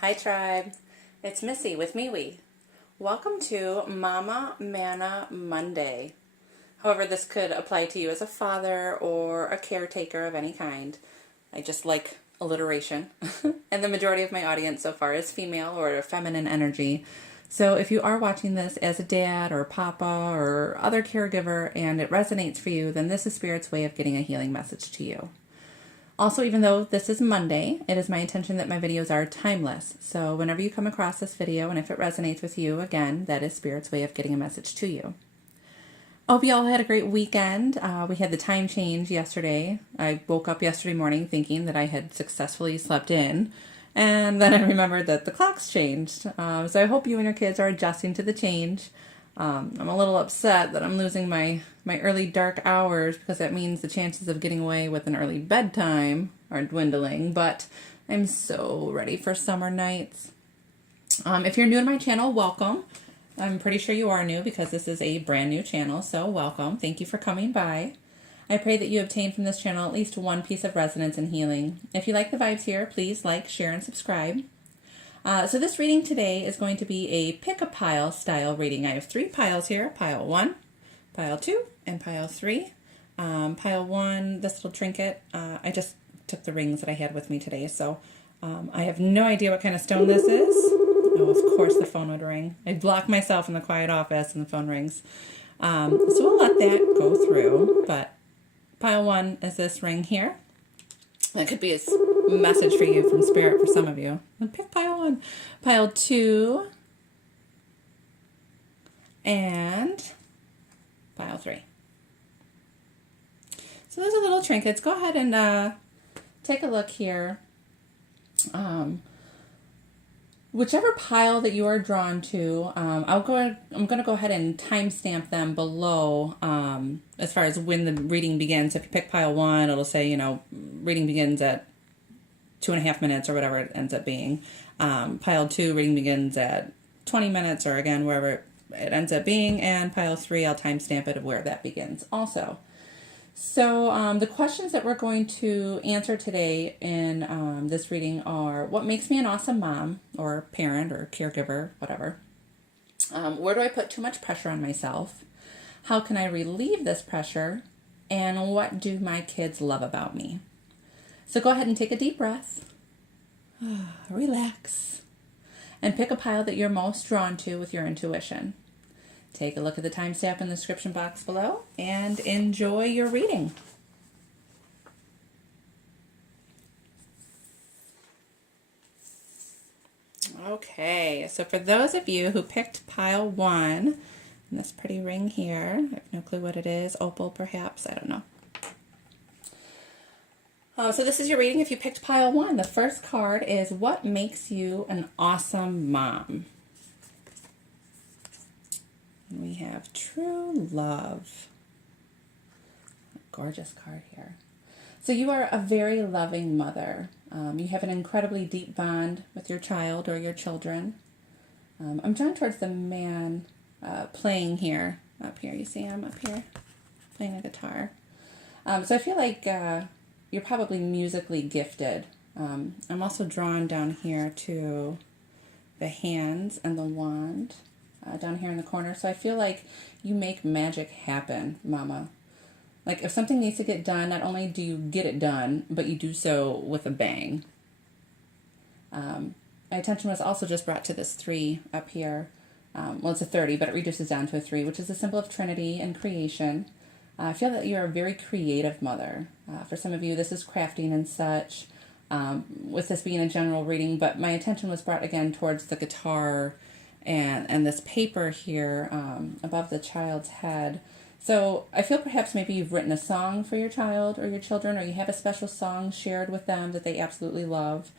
Hi tribe, it's Missy with MeWe. Welcome to Manna Monday. However, this could apply to you as a father or a caretaker of any kind. I just like alliteration. And the majority of my audience so far is female or feminine energy. So if you are watching this as a dad or papa or other caregiver and it resonates for you, then this is Spirit's way of getting a healing message to you. Also, even though this is Monday, it is my intention that my videos are timeless. So whenever you come across this video and if it resonates with you, again, that is Spirit's way of getting a message to you. I hope you all had a great weekend. We had the time change yesterday. I woke up yesterday morning thinking that I had successfully slept in. And then I remembered that the clocks changed. So I hope you and your kids are adjusting to the change. I'm a little upset that I'm losing my early dark hours because that means the chances of getting away with an early bedtime are dwindling, but I'm so ready for summer nights. If you're new to my channel, welcome. I'm pretty sure you are new because this is a brand new channel, so welcome. Thank you for coming by. I pray that you obtain from this channel at least one piece of resonance and healing. If you like the vibes here, please like, share, and subscribe. So this reading today is going to be a pick-a-pile style reading. I have 3 piles here, pile 1, pile 2, and pile 3. Pile 1, this little trinket, I just took the rings that I had with me today, so I have no idea what kind of stone this is. Oh, of course the phone would ring. I block myself in the quiet office and the phone rings. So we'll let that go through, but pile 1 is this ring here. That could be a message for you from Spirit for some of you. And pick pile 1. Pile 2. And pile 3. So those are little trinkets. Go ahead and take a look here. Whichever pile that you are drawn to, I'm going to go ahead and timestamp them below as far as when the reading begins. If you pick pile 1, it'll say, reading begins at 2.5 minutes or whatever it ends up being. Pile 2, reading begins at 20 minutes or again, wherever it ends up being. And pile 3, I'll timestamp it of where that begins also. So the questions that we're going to answer today in this reading are, what makes me an awesome mom or parent or caregiver, whatever? Where do I put too much pressure on myself? How can I relieve this pressure? And what do my kids love about me? So go ahead and take a deep breath, relax, and pick a pile that you're most drawn to with your intuition. Take a look at the timestamp in the description box below and enjoy your reading. Okay, so for those of you who picked pile 1, and this pretty ring here, I have no clue what it is, opal perhaps, I don't know. So this is your reading if you picked pile 1. The first card is, what makes you an awesome mom? And we have true love. Gorgeous card here. So you are a very loving mother. You have an incredibly deep bond with your child or your children. I'm drawn towards the man playing here. Up here, you see him up here playing a guitar. So I feel like you're probably musically gifted. I'm also drawn down here to the hands and the wand. Down here in the corner. So I feel like you make magic happen, Mama. Like if something needs to get done, not only do you get it done, but you do so with a bang. My attention was also just brought to this 3 up here. Well, it's a 30, but it reduces down to a 3, which is a symbol of Trinity and creation. I feel that you're a very creative mother. For some of you, this is crafting and such, with this being a general reading, but my attention was brought again towards the guitar and this paper here above the child's head. So I feel perhaps maybe you've written a song for your child or your children, or you have a special song shared with them that they absolutely love.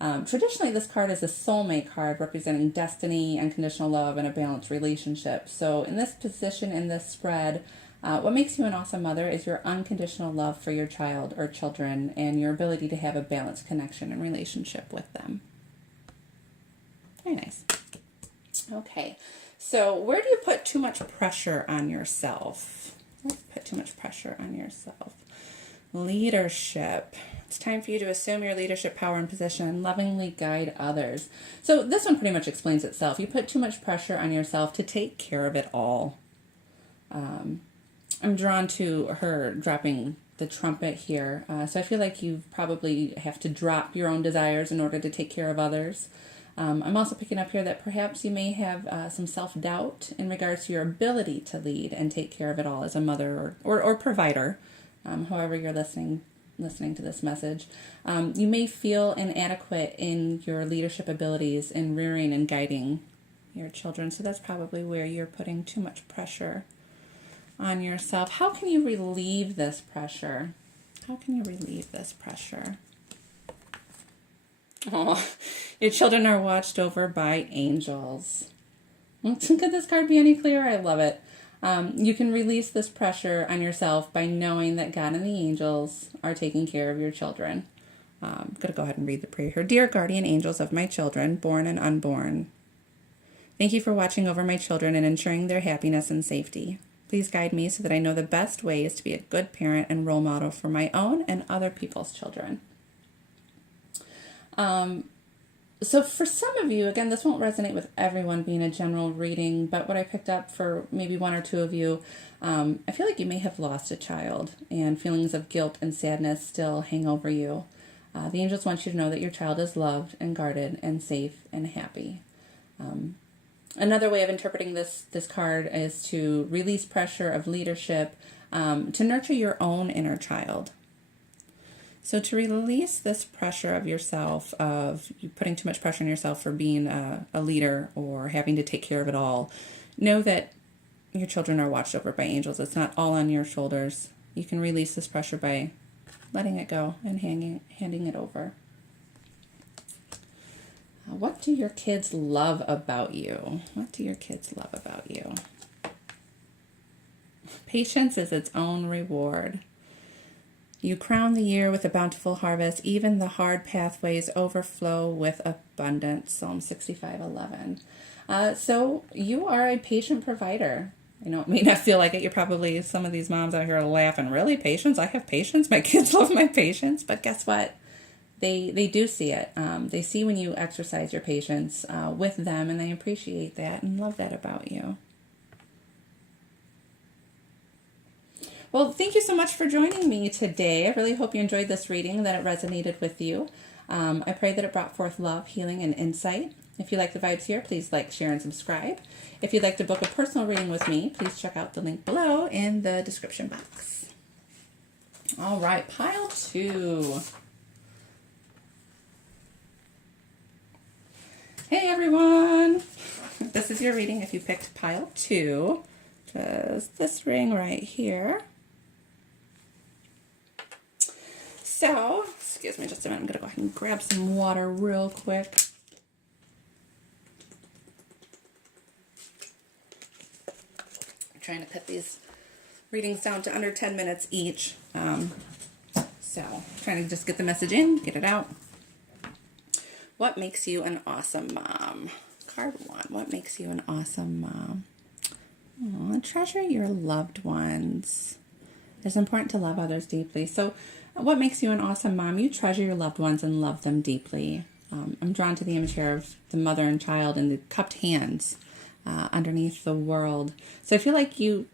Traditionally, this card is a soulmate card representing destiny, unconditional love, and a balanced relationship. So in this position, in this spread, what makes you an awesome mother is your unconditional love for your child or children and your ability to have a balanced connection and relationship with them. Very nice. Okay, so where do you put too much pressure on yourself? Let's put too much pressure on yourself. Leadership. It's time for you to assume your leadership power and position and lovingly guide others. So this one pretty much explains itself. You put too much pressure on yourself to take care of it all. I'm drawn to her dropping the trumpet here. So I feel like you probably have to drop your own desires in order to take care of others. I'm also picking up here that perhaps you may have some self-doubt in regards to your ability to lead and take care of it all as a mother or provider, however you're listening to this message. You may feel inadequate in your leadership abilities in rearing and guiding your children. So that's probably where you're putting too much pressure on yourself. How can you relieve this pressure? How can you relieve this pressure? Oh, your children are watched over by angels. Could this card be any clearer? I love it. You can release this pressure on yourself by knowing that God and the angels are taking care of your children. I'm going to go ahead and read the prayer here. Dear guardian angels of my children, born and unborn, thank you for watching over my children and ensuring their happiness and safety. Please guide me so that I know the best ways to be a good parent and role model for my own and other people's children. So for some of you, again, this won't resonate with everyone being a general reading, but what I picked up for maybe one or two of you, I feel like you may have lost a child and feelings of guilt and sadness still hang over you. The angels want you to know that your child is loved and guarded and safe and happy. Another way of interpreting this card is to release pressure of leadership, to nurture your own inner child. So to release this pressure of yourself, of you putting too much pressure on yourself for being a leader or having to take care of it all, know that your children are watched over by angels. It's not all on your shoulders. You can release this pressure by letting it go and handing it over. What do your kids love about you? What do your kids love about you? Patience is its own reward. You crown the year with a bountiful harvest. Even the hard pathways overflow with abundance. Psalm 65:11. So you are a patient provider. I know it may not feel like it. You're probably, some of these moms out here are laughing. Really? Patience? I have patience? My kids love my patience. But guess what? They do see it. They see when you exercise your patience with them, and they appreciate that and love that about you. Well, thank you so much for joining me today. I really hope you enjoyed this reading, that it resonated with you. I pray that it brought forth love, healing, and insight. If you like the vibes here, please like, share, and subscribe. If you'd like to book a personal reading with me, please check out the link below in the description box. All right, pile 2. Hey everyone! This is your reading if you picked pile 2. Just this ring right here. So, excuse me just a minute, I'm going to go ahead and grab some water real quick. I'm trying to cut these readings down to under 10 minutes each. So, trying to just get the message in, get it out. What makes you an awesome mom? Card 1, what makes you an awesome mom? Oh, treasure your loved ones. It's important to love others deeply. So what makes you an awesome mom? You treasure your loved ones and love them deeply. I'm drawn to the image here of the mother and child and the cupped hands underneath the world. So I feel like you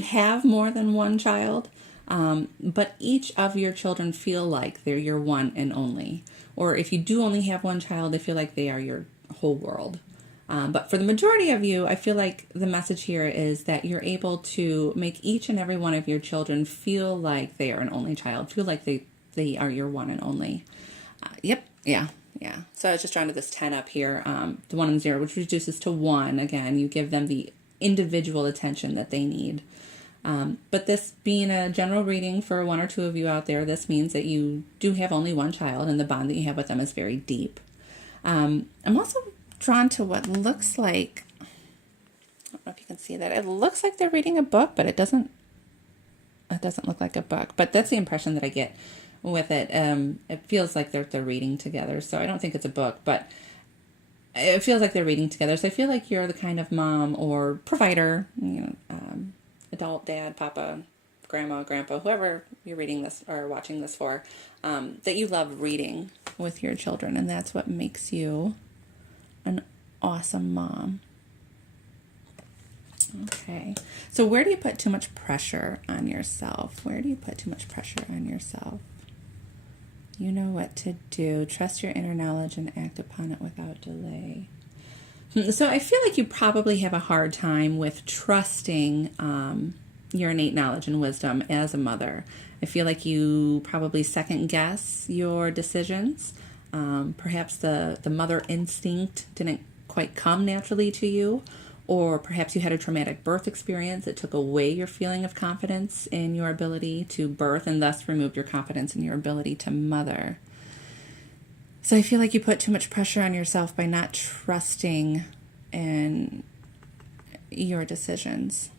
have more than one child, but each of your children feel like they're your one and only. Or if you do only have one child, they feel like they are your whole world. But for the majority of you, I feel like the message here is that you're able to make each and every one of your children feel like they are an only child, feel like they are your one and only. Yeah. So I was just drawn to this 10 up here, the 1 and 0, which reduces to 1. Again, you give them the individual attention that they need. But this being a general reading for 1 or 2 of you out there, this means that you do have only one child and the bond that you have with them is very deep. I'm also drawn to what looks like, I don't know if you can see that, it looks like they're reading a book, but it doesn't look like a book, but that's the impression that I get with it. It feels like they're reading together, so I don't think it's a book, but it feels like they're reading together. So I feel like you're the kind of mom or provider, adult, dad, papa, grandma, grandpa, whoever you're reading this or watching this for, that you love reading with your children, and that's what makes you an awesome mom. Okay, so where do you put too much pressure on yourself? Where do you put too much pressure on yourself? You know what to do. Trust your inner knowledge and act upon it without delay. So I feel like you probably have a hard time with trusting your innate knowledge and wisdom as a mother. I feel like you probably second guess your decisions. Perhaps the mother instinct didn't quite come naturally to you, or perhaps you had a traumatic birth experience that took away your feeling of confidence in your ability to birth and thus removed your confidence in your ability to mother. So I feel like you put too much pressure on yourself by not trusting in your decisions.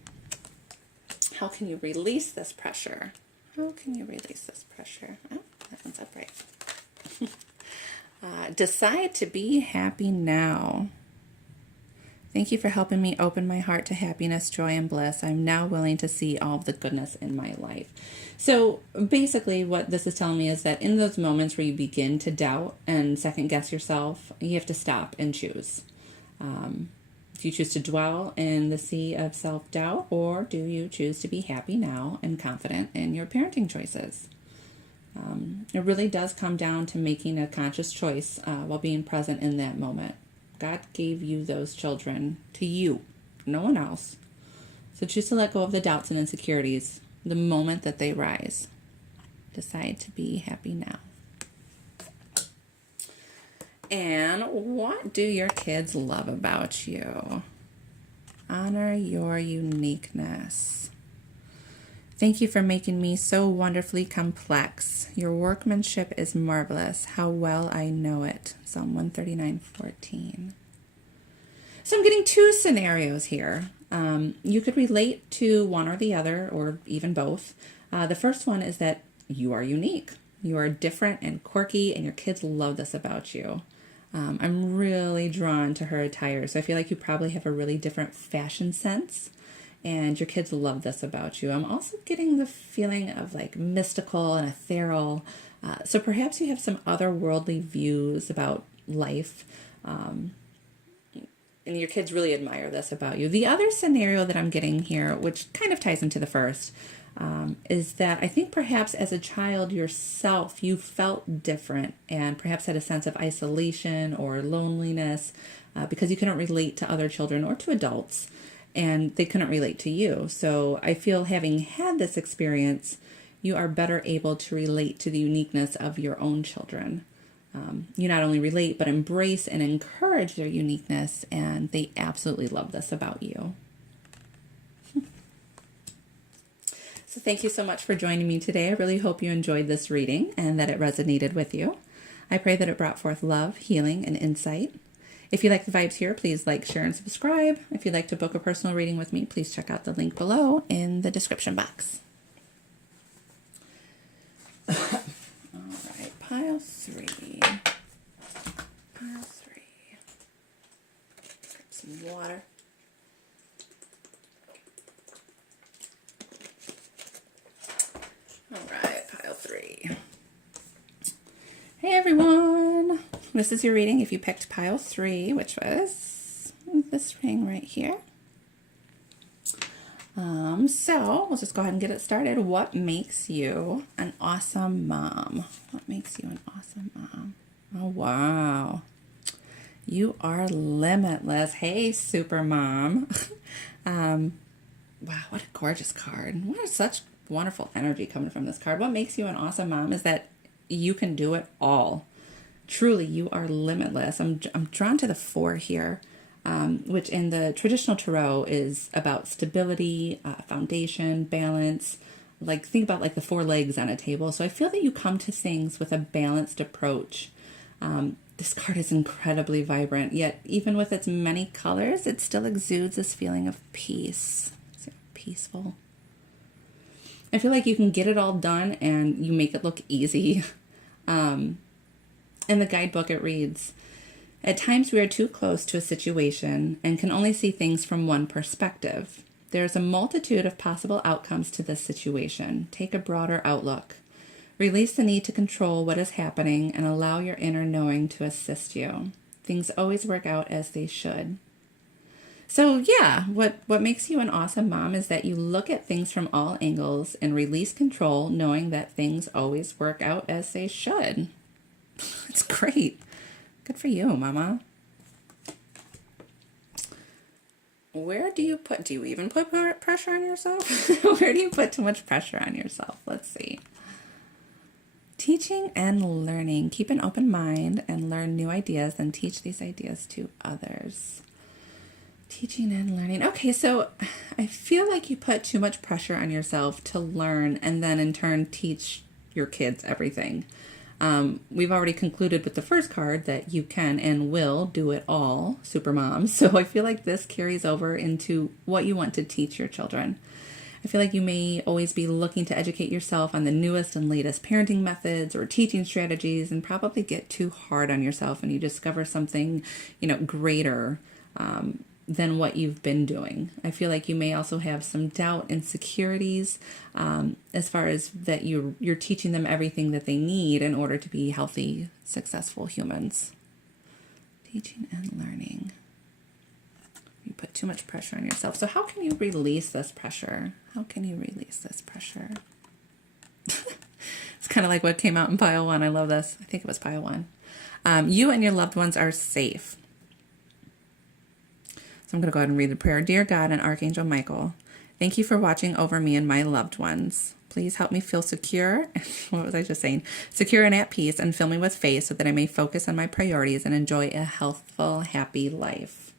How can you release this pressure? How can you release this pressure? Oh, that one's upright. Decide to be happy now. Thank you for helping me open my heart to happiness, joy, and bliss. I'm now willing to see all of the goodness in my life. So basically what this is telling me is that in those moments where you begin to doubt and second guess yourself, you have to stop and choose. Do you choose to dwell in the sea of self-doubt, or do you choose to be happy now and confident in your parenting choices? It really does come down to making a conscious choice while being present in that moment. God gave you those children to you, no one else. So choose to let go of the doubts and insecurities the moment that they rise. Decide to be happy now. And what do your kids love about you? Honor your uniqueness. Thank you for making me so wonderfully complex. Your workmanship is marvelous. How well I know it. Psalm 139:14. So I'm getting two scenarios here. You could relate to one or the other, or even both. The first one is that you are unique. You are different and quirky, and your kids love this about you. I'm really drawn to her attire, so I feel like you probably have a really different fashion sense, and your kids love this about you. I'm also getting the feeling of like mystical and ethereal, so perhaps you have some otherworldly views about life, and your kids really admire this about you. The other scenario that I'm getting here, which kind of ties into the first, is that I think perhaps as a child yourself, you felt different and perhaps had a sense of isolation or loneliness because you couldn't relate to other children or to adults, and they couldn't relate to you. So I feel having had this experience, you are better able to relate to the uniqueness of your own children. You not only relate, but embrace and encourage their uniqueness, and they absolutely love this about you. So thank you so much for joining me today. I really hope you enjoyed this reading and that it resonated with you. I pray that it brought forth love, healing, and insight. If you like the vibes here, please like, share, and subscribe. If you'd like to book a personal reading with me, please check out the link below in the description box. All right, pile 3. Pile 3. Grab some water. All right, pile 3. Hey everyone, this is your reading if you picked pile 3, which was this ring right here. So we'll just go ahead and get it started. What makes you an awesome mom? What makes you an awesome mom? Oh, wow. You are limitless. Hey, super mom. Wow, what a gorgeous card. What is such wonderful energy coming from this card. What makes you an awesome mom is that you can do it all. Truly, you are limitless. I'm drawn to the 4 here, which in the traditional tarot is about stability, foundation, balance. Like, think about like the 4 legs on a table. So I feel that you come to things with a balanced approach. This card is incredibly vibrant, yet even with its many colors, it still exudes this feeling of peace. So peaceful. I feel like you can get it all done and you make it look easy. In the guidebook, it reads, "At times we are too close to a situation and can only see things from one perspective. There's a multitude of possible outcomes to this situation. Take a broader outlook. Release the need to control what is happening and allow your inner knowing to assist you. Things always work out as they should. So yeah, what makes you an awesome mom is that you look at things from all angles and release control, knowing that things always work out as they should. It's great. Good for you, Mama. Where do you even put pressure on yourself? Where do you put too much pressure on yourself? Let's see. Teaching and learning. Keep an open mind and learn new ideas and teach these ideas to others. Teaching and learning. Okay, so I feel like you put too much pressure on yourself to learn and then in turn teach your kids everything. We've already concluded with the first card that you can and will do it all, Supermom. So I feel like this carries over into what you want to teach your children. I feel like you may always be looking to educate yourself on the newest and latest parenting methods or teaching strategies and probably get too hard on yourself when you discover something, greater than what you've been doing. I feel like you may also have some doubt, insecurities, as far as that you're teaching them everything that they need in order to be healthy, successful humans. Teaching and learning. You put too much pressure on yourself. So how can you release this pressure? How can you release this pressure? It's kind of like what came out in pile 1. I love this. I think it was pile 1. You and your loved ones are safe. So I'm going to go ahead and read the prayer. Dear God and Archangel Michael, thank you for watching over me and my loved ones. Please help me feel secure. What was I just saying? Secure and at peace, and fill me with faith so that I may focus on my priorities and enjoy a healthful, happy life.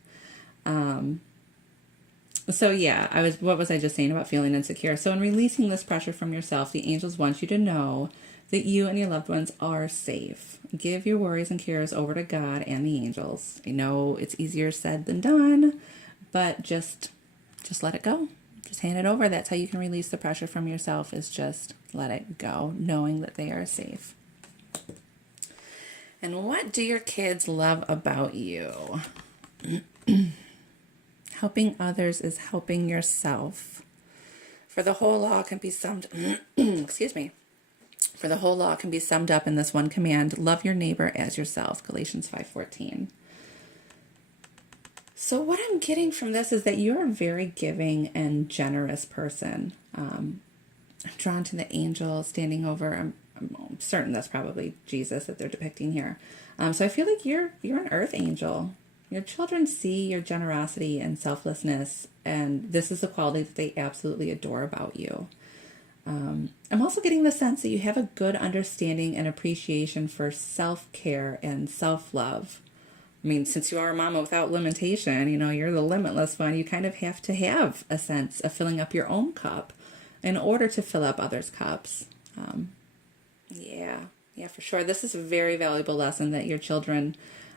So yeah, what was I just saying about feeling insecure? So in releasing this pressure from yourself, the angels want you to know that you and your loved ones are safe. Give your worries and cares over to God and the angels. I know it's easier said than done, but just let it go. Just hand it over. That's how you can release the pressure from yourself, is just let it go, knowing that they are safe. And what do your kids love about you? Helping others is helping yourself. For the whole law can be summed excuse me. For the whole law can be summed up in this one command: love your neighbor as yourself. Galatians 5:14. So what I'm getting from this is that you're a very giving and generous person. I'm drawn to the angel standing over. I'm certain that's probably Jesus that they're depicting here. So I feel like you're an earth angel. Your children see your generosity and selflessness, and this is a quality that they absolutely adore about you. I'm also getting the sense that you have a good understanding and appreciation for self-care and self-love. I mean, since you are a mama without limitation, you're the limitless one, you kind of have to have a sense of filling up your own cup in order to fill up others' cups. Yeah, for sure. This is a very valuable lesson that your children,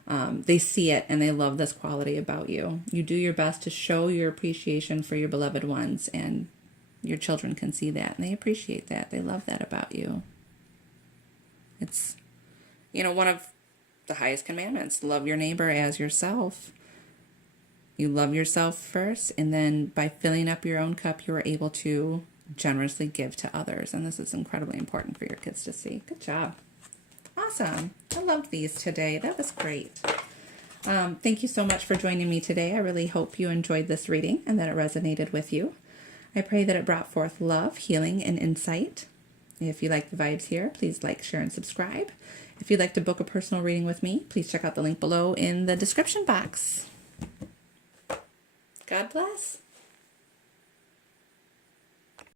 they see it and they love this quality about you. You do your best to show your appreciation for your beloved ones, and your children can see that and they appreciate that. They love that about you. It's, one of the highest commandments. Love your neighbor as yourself. You love yourself first, and then by filling up your own cup, you are able to generously give to others. And this is incredibly important for your kids to see. Good job. Awesome. I loved these today. That was great. Thank you so much for joining me today. I really hope you enjoyed this reading and that it resonated with you. I pray that it brought forth love, healing, and insight. If you like the vibes here, please like, share, and subscribe. If you'd like to book a personal reading with me, please check out the link below in the description box. God bless.